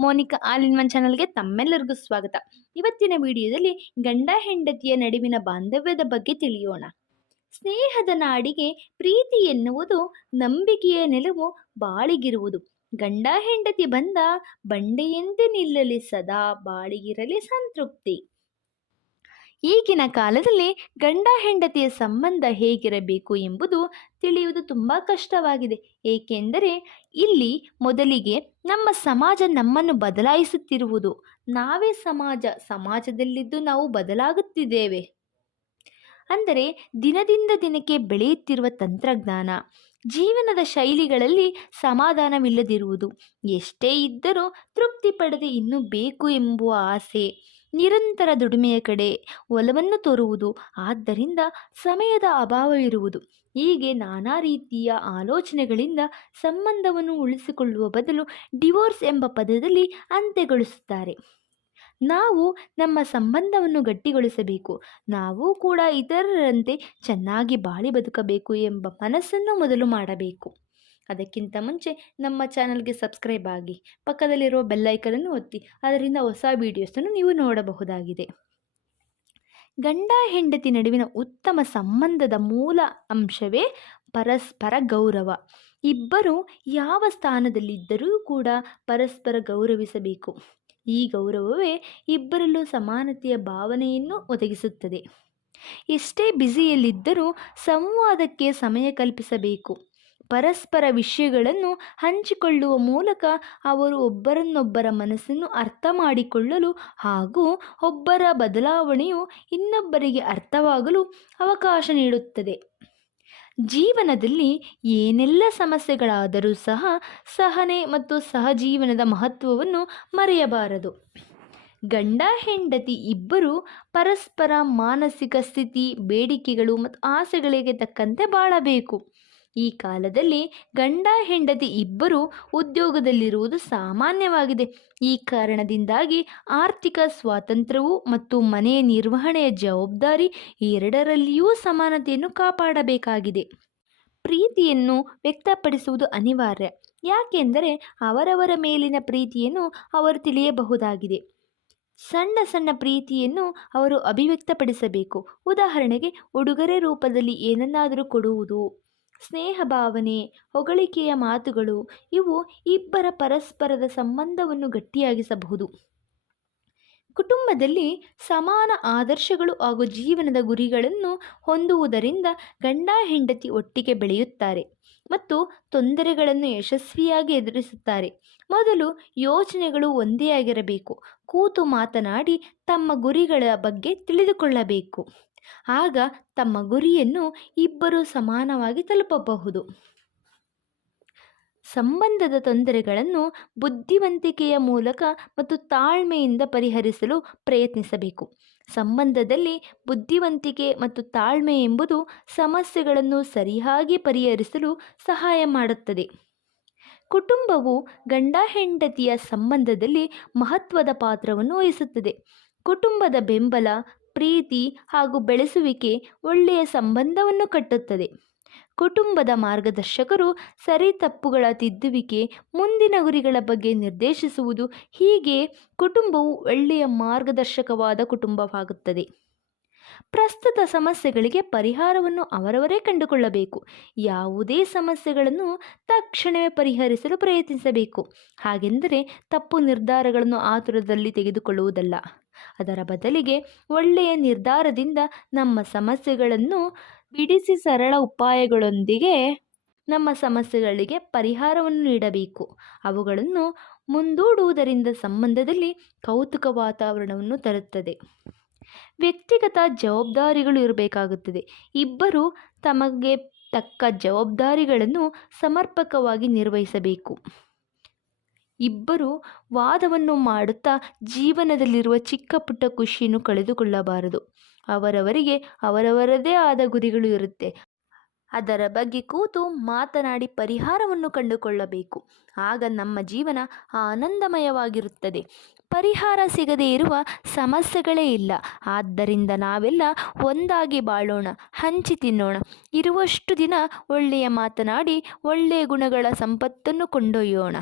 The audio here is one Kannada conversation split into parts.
ಮೋನಿಕಾ ಆಲ್ ಇನ್ ಒನ್ ಚಾನಲ್ಗೆ ತಮ್ಮೆಲ್ಲರಿಗೂ ಸ್ವಾಗತ. ಇವತ್ತಿನ ವಿಡಿಯೋದಲ್ಲಿ ಗಂಡ ಹೆಂಡತಿಯ ನಡುವಿನ ಬಾಂಧವ್ಯದ ಬಗ್ಗೆ ತಿಳಿಯೋಣ. ಸ್ನೇಹದ ನಾಡಿಗೆ ಪ್ರೀತಿ ಎನ್ನುವುದು ನಂಬಿಕೆಯ ನೆಲವು ಬಾಳಿಗಿರುವುದು. ಗಂಡ ಹೆಂಡತಿ ಬಂದ ಬಂಡೆಯಂತೆ ನಿಲ್ಲಲಿ ಸದಾ ಬಾಳಿಗಿರಲಿ ಸಂತೃಪ್ತಿ. ಈಗಿನ ಕಾಲದಲ್ಲಿ ಗಂಡ ಹೆಂಡತಿಯ ಸಂಬಂಧ ಹೇಗಿರಬೇಕು ಎಂಬುದು ತಿಳಿಯುವುದು ತುಂಬ ಕಷ್ಟವಾಗಿದೆ. ಏಕೆಂದರೆ ಇಲ್ಲಿ ಮೊದಲಿಗೆ ನಮ್ಮ ಸಮಾಜ ನಮ್ಮನ್ನು ಬದಲಾಯಿಸುತ್ತಿರುವುದು. ನಾವೇ ಸಮಾಜ, ಸಮಾಜದಲ್ಲಿದ್ದು ನಾವು ಬದಲಾಗುತ್ತಿದ್ದೇವೆ. ಅಂದರೆ ದಿನದಿಂದ ದಿನಕ್ಕೆ ಬೆಳೆಯುತ್ತಿರುವ ತಂತ್ರಜ್ಞಾನ, ಜೀವನದ ಶೈಲಿಗಳಲ್ಲಿ ಸಮಾಧಾನವಿಲ್ಲದಿರುವುದು. ಎಷ್ಟೇ ಇದ್ದರೂ ತೃಪ್ತಿ ಪಡೆದೆ ಇನ್ನೂ ಬೇಕು ಎಂಬುವ ಆಸೆ ನಿರಂತರ ದುಡಿಮೆಯ ಕಡೆ ಒಲವನ್ನು ತೋರುವುದು, ಆದ್ದರಿಂದ ಸಮಯದ ಅಭಾವವಿರುವುದು ಹೀಗೆ ನಾನಾ ರೀತಿಯ ಆಲೋಚನೆಗಳಿಂದ ಸಂಬಂಧವನ್ನು ಉಳಿಸಿಕೊಳ್ಳುವ ಬದಲು ಡಿವೋರ್ಸ್ ಎಂಬ ಪದದಲ್ಲಿ ಅಂತ್ಯಗೊಳಿಸುತ್ತಾರೆ. ನಾವು ನಮ್ಮ ಸಂಬಂಧವನ್ನು ಗಟ್ಟಿಗೊಳಿಸಬೇಕು. ನಾವು ಕೂಡ ಇತರರಂತೆ ಚೆನ್ನಾಗಿ ಬಾಳಿ ಬದುಕಬೇಕು ಎಂಬ ಮನಸ್ಸನ್ನು ಮೊದಲು ಮಾಡಬೇಕು. ಅದಕ್ಕಿಂತ ಮುಂಚೆ ನಮ್ಮ ಚಾನಲ್ಗೆ ಸಬ್ಸ್ಕ್ರೈಬ್ ಆಗಿ ಪಕ್ಕದಲ್ಲಿರುವ ಬೆಲ್ಲೈಕನನ್ನು ಒತ್ತಿ, ಅದರಿಂದ ಹೊಸ ವೀಡಿಯೋಸನ್ನು ನೀವು ನೋಡಬಹುದಾಗಿದೆ. ಗಂಡ ಹೆಂಡತಿ ನಡುವಿನ ಉತ್ತಮ ಸಂಬಂಧದ ಮೂಲ ಅಂಶವೇ ಪರಸ್ಪರ ಗೌರವ. ಇಬ್ಬರು ಯಾವ ಸ್ಥಾನದಲ್ಲಿದ್ದರೂ ಕೂಡ ಪರಸ್ಪರ ಗೌರವಿಸಬೇಕು. ಈ ಗೌರವವೇ ಇಬ್ಬರಲ್ಲೂ ಸಮಾನತೆಯ ಭಾವನೆಯನ್ನು ಒದಗಿಸುತ್ತದೆ. ಎಷ್ಟೇ ಬ್ಯುಸಿಯಲ್ಲಿದ್ದರೂ ಸಂವಾದಕ್ಕೆ ಸಮಯ ಕಲ್ಪಿಸಬೇಕು. ಪರಸ್ಪರ ವಿಷಯಗಳನ್ನು ಹಂಚಿಕೊಳ್ಳುವ ಮೂಲಕ ಅವರು ಒಬ್ಬರನ್ನೊಬ್ಬರ ಮನಸ್ಸನ್ನು ಅರ್ಥ ಮಾಡಿಕೊಳ್ಳಲು ಹಾಗೂ ಒಬ್ಬರ ಬದಲಾವಣೆಯು ಇನ್ನೊಬ್ಬರಿಗೆ ಅರ್ಥವಾಗಲು ಅವಕಾಶ ನೀಡುತ್ತದೆ. ಜೀವನದಲ್ಲಿ ಏನೆಲ್ಲ ಸಮಸ್ಯೆಗಳಾದರೂ ಸಹ ಸಹನೆ ಮತ್ತು ಸಹಜೀವನದ ಮಹತ್ವವನ್ನು ಮರೆಯಬಾರದು. ಗಂಡ, ಹೆಂಡತಿ ಇಬ್ಬರು ಪರಸ್ಪರ ಮಾನಸಿಕ ಸ್ಥಿತಿ, ಬೇಡಿಕೆಗಳು ಮತ್ತು ಆಸೆಗಳಿಗೆ ತಕ್ಕಂತೆ ಬಾಳಬೇಕು. ಈ ಕಾಲದಲ್ಲಿ ಗಂಡ ಹೆಂಡತಿ ಇಬ್ಬರು ಉದ್ಯೋಗದಲ್ಲಿರುವುದು ಸಾಮಾನ್ಯವಾಗಿದೆ. ಈ ಕಾರಣದಿಂದಾಗಿ ಆರ್ಥಿಕ ಸ್ವಾತಂತ್ರ್ಯವು ಮತ್ತು ಮನೆಯ ನಿರ್ವಹಣೆಯ ಜವಾಬ್ದಾರಿ ಎರಡರಲ್ಲಿಯೂ ಸಮಾನತೆಯನ್ನು ಕಾಪಾಡಬೇಕಾಗಿದೆ. ಪ್ರೀತಿಯನ್ನು ವ್ಯಕ್ತಪಡಿಸುವುದು ಅನಿವಾರ್ಯ. ಯಾಕೆಂದರೆ ಅವರವರ ಮೇಲಿನ ಪ್ರೀತಿಯನ್ನು ಅವರು ತಿಳಿಯಬಹುದಾಗಿದೆ. ಸಣ್ಣ ಸಣ್ಣ ಪ್ರೀತಿಯನ್ನು ಅವರು ಅಭಿವ್ಯಕ್ತಪಡಿಸಬೇಕು. ಉದಾಹರಣೆಗೆ, ಉಡುಗೊರೆ ರೂಪದಲ್ಲಿ ಏನನ್ನಾದರೂ ಕೊಡುವುದು. ಸ್ನೇಹ ಭಾವನೆ ಹೊಗಳಿಕೆಯ ಮಾತುಗಳು, ಇವು ಇಬ್ಬರ ಪರಸ್ಪರದ ಸಂಬಂಧವನ್ನು ಗಟ್ಟಿಯಾಗಿಸಬಹುದು. ಕುಟುಂಬದಲ್ಲಿ ಸಮಾನ ಆದರ್ಶಗಳು ಹಾಗೂ ಜೀವನದ ಗುರಿಗಳನ್ನು ಹೊಂದುವುದರಿಂದ ಗಂಡ ಹೆಂಡತಿ ಒಟ್ಟಿಗೆ ಬೆಳೆಯುತ್ತಾರೆ ಮತ್ತು ತೊಂದರೆಗಳನ್ನು ಯಶಸ್ವಿಯಾಗಿ ಎದುರಿಸುತ್ತಾರೆ. ಮೊದಲು ಯೋಚನೆಗಳು ಒಂದೇ ಆಗಿರಬೇಕು, ಕೂತು ಮಾತನಾಡಿ ತಮ್ಮ ಗುರಿಗಳ ಬಗ್ಗೆ ತಿಳಿದುಕೊಳ್ಳಬೇಕು. ಆಗ ತಮ್ಮ ಗುರಿಯನ್ನು ಇಬ್ಬರು ಸಮಾನವಾಗಿ ತಲುಪಬಹುದು. ಸಂಬಂಧದ ತೊಂದರೆಗಳನ್ನು ಬುದ್ಧಿವಂತಿಕೆಯ ಮೂಲಕ ಮತ್ತು ತಾಳ್ಮೆಯಿಂದ ಪರಿಹರಿಸಲು ಪ್ರಯತ್ನಿಸಬೇಕು. ಸಂಬಂಧದಲ್ಲಿ ಬುದ್ಧಿವಂತಿಕೆ ಮತ್ತು ತಾಳ್ಮೆ ಎಂಬುದು ಸಮಸ್ಯೆಗಳನ್ನು ಸರಿಯಾಗಿ ಪರಿಹರಿಸಲು ಸಹಾಯ ಮಾಡುತ್ತದೆ. ಕುಟುಂಬವು ಗಂಡ ಹೆಂಡತಿಯ ಸಂಬಂಧದಲ್ಲಿ ಮಹತ್ವದ ಪಾತ್ರವನ್ನು ವಹಿಸುತ್ತದೆ. ಕುಟುಂಬದ ಬೆಂಬಲ ಪ್ರೀತಿ ಹಾಗೂ ಬೆಳೆಸುವಿಕೆ ಒಳ್ಳೆಯ ಸಂಬಂಧವನ್ನು ಕಟ್ಟುತ್ತದೆ. ಕುಟುಂಬದ ಮಾರ್ಗದರ್ಶಕರು ಸರಿ ತಪ್ಪುಗಳ ತಿದ್ದುವಿಕೆ, ಮುಂದಿನ ಗುರಿಗಳ ಬಗ್ಗೆ ನಿರ್ದೇಶಿಸುವುದು ಹೀಗೆ ಕುಟುಂಬವು ಒಳ್ಳೆಯ ಮಾರ್ಗದರ್ಶಕವಾದ ಕುಟುಂಬವಾಗುತ್ತದೆ. ಪ್ರಸ್ತುತ ಸಮಸ್ಯೆಗಳಿಗೆ ಪರಿಹಾರವನ್ನು ಅವರವರೇ ಕಂಡುಕೊಳ್ಳಬೇಕು. ಯಾವುದೇ ಸಮಸ್ಯೆಗಳನ್ನು ತಕ್ಷಣವೇ ಪರಿಹರಿಸಲು ಪ್ರಯತ್ನಿಸಬೇಕು. ಹಾಗೆಂದರೆ ತಪ್ಪು ನಿರ್ಧಾರಗಳನ್ನು ಆತುರದಲ್ಲಿ ತೆಗೆದುಕೊಳ್ಳುವುದಲ್ಲ. ಅದರ ಬದಲಿಗೆ ಒಳ್ಳೆಯ ನಿರ್ಧಾರದಿಂದ ನಮ್ಮ ಸಮಸ್ಯೆಗಳನ್ನು ಬಿಡಿಸಿ ಸರಳ ಉಪಾಯಗಳೊಂದಿಗೆ ನಮ್ಮ ಸಮಸ್ಯೆಗಳಿಗೆ ಪರಿಹಾರವನ್ನು ನೀಡಬೇಕು. ಅವುಗಳನ್ನು ಮುಂದೂಡುವುದರಿಂದ ಸಂಬಂಧದಲ್ಲಿ ಕೌತುಕ ವಾತಾವರಣವನ್ನು ತರುತ್ತದೆ. ವ್ಯಕ್ತಿಗತ ಜವಾಬ್ದಾರಿಗಳು ಇರಬೇಕಾಗುತ್ತದೆ. ಇಬ್ಬರು ತಮಗೆ ತಕ್ಕ ಜವಾಬ್ದಾರಿಗಳನ್ನು ಸಮರ್ಪಕವಾಗಿ ನಿರ್ವಹಿಸಬೇಕು. ಇಬ್ಬರು ವಾದವನ್ನು ಮಾಡುತ್ತಾ ಜೀವನದಲ್ಲಿರುವ ಚಿಕ್ಕ ಪುಟ್ಟ ಖುಷಿಯನ್ನು ಕಳೆದುಕೊಳ್ಳಬಾರದು. ಅವರವರಿಗೆ ಅವರವರದೇ ಆದ ಗುರಿಗಳು ಇರುತ್ತೆ. ಅದರ ಬಗ್ಗೆ ಕೂತು ಮಾತನಾಡಿ ಪರಿಹಾರವನ್ನು ಕಂಡುಕೊಳ್ಳಬೇಕು. ಆಗ ನಮ್ಮ ಜೀವನ ಆನಂದಮಯವಾಗಿರುತ್ತದೆ. ಪರಿಹಾರ ಸಿಗದೇ ಇರುವ ಸಮಸ್ಯೆಗಳೇ ಇಲ್ಲ. ಆದ್ದರಿಂದ ನಾವೆಲ್ಲ ಒಂದಾಗಿ ಬಾಳೋಣ, ಹಂಚಿ ತಿನ್ನೋಣ. ಇರುವಷ್ಟು ದಿನ ಒಳ್ಳೆಯ ಮಾತನಾಡಿ ಒಳ್ಳೆಯ ಗುಣಗಳ ಸಂಪತ್ತನ್ನು ಕೊಂಡೊಯ್ಯೋಣ.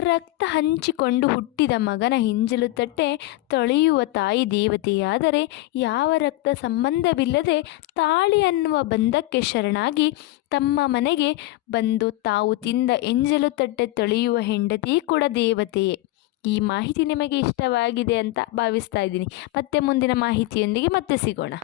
ರಕ್ತ ಹಂಚಿಕೊಂಡು ಹುಟ್ಟಿದ ಮಗನ ಹಿಂಜಲು ತಟ್ಟೆ ತೊಳೆಯುವ ತಾಯಿ ದೇವತೆಯಾದರೆ ಯಾವ ರಕ್ತ ಸಂಬಂಧವಿಲ್ಲದೆ ತಾಳಿ ಅನ್ನುವ ಬಂಧಕ್ಕೆ ಶರಣಾಗಿ ತಮ್ಮ ಮನೆಗೆ ಬಂದು ತಾವು ತಿಂದ ಎಂಜಲು ತಟ್ಟೆ ತೊಳೆಯುವ ಹೆಂಡತಿ ಕೂಡ ದೇವತೆಯೇ. ಈ ಮಾಹಿತಿ ನಿಮಗೆ ಇಷ್ಟವಾಗಿದೆ ಅಂತ ಭಾವಿಸ್ತಾ ಇದ್ದೀನಿ. ಮತ್ತೆ ಮುಂದಿನ ಮಾಹಿತಿಯೊಂದಿಗೆ ಮತ್ತೆ ಸಿಗೋಣ.